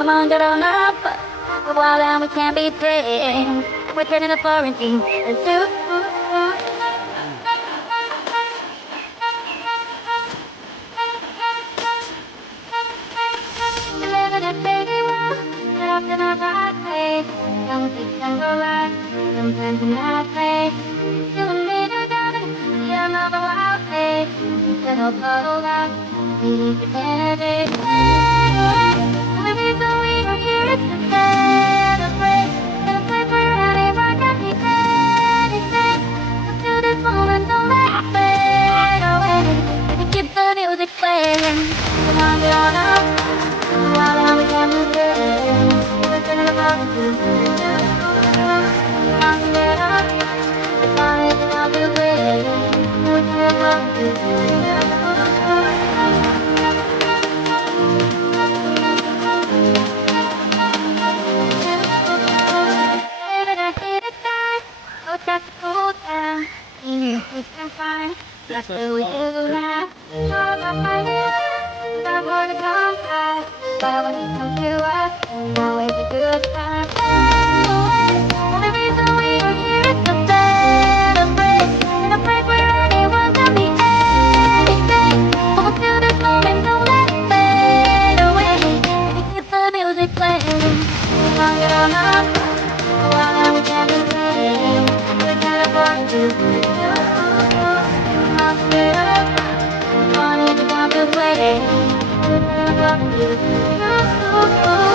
Come on, get on up. While down, we can't be tamed. We're turning the quarantine. Let's do. Sometimes in my face, you and me together, you're not the wild face. Instead of bottle up, we need to celebrate. Let me go over here to celebrate. In a place where anyone can be anything. Let's do this moment, don't let it fade away. We keep the music playing. Come on, get on up. While I'm with you, we're turning the party. That's what we do now. Stop for the compact. But when you come to us, always a good time. Only reason we are here is to celebrate. In a place where anyone can be anything. Hold to this moment, don't let it fade away. We keep the music playing. Come get on up, while now we can be free. We're gonna party to get up, money to come to play. We're gonna party to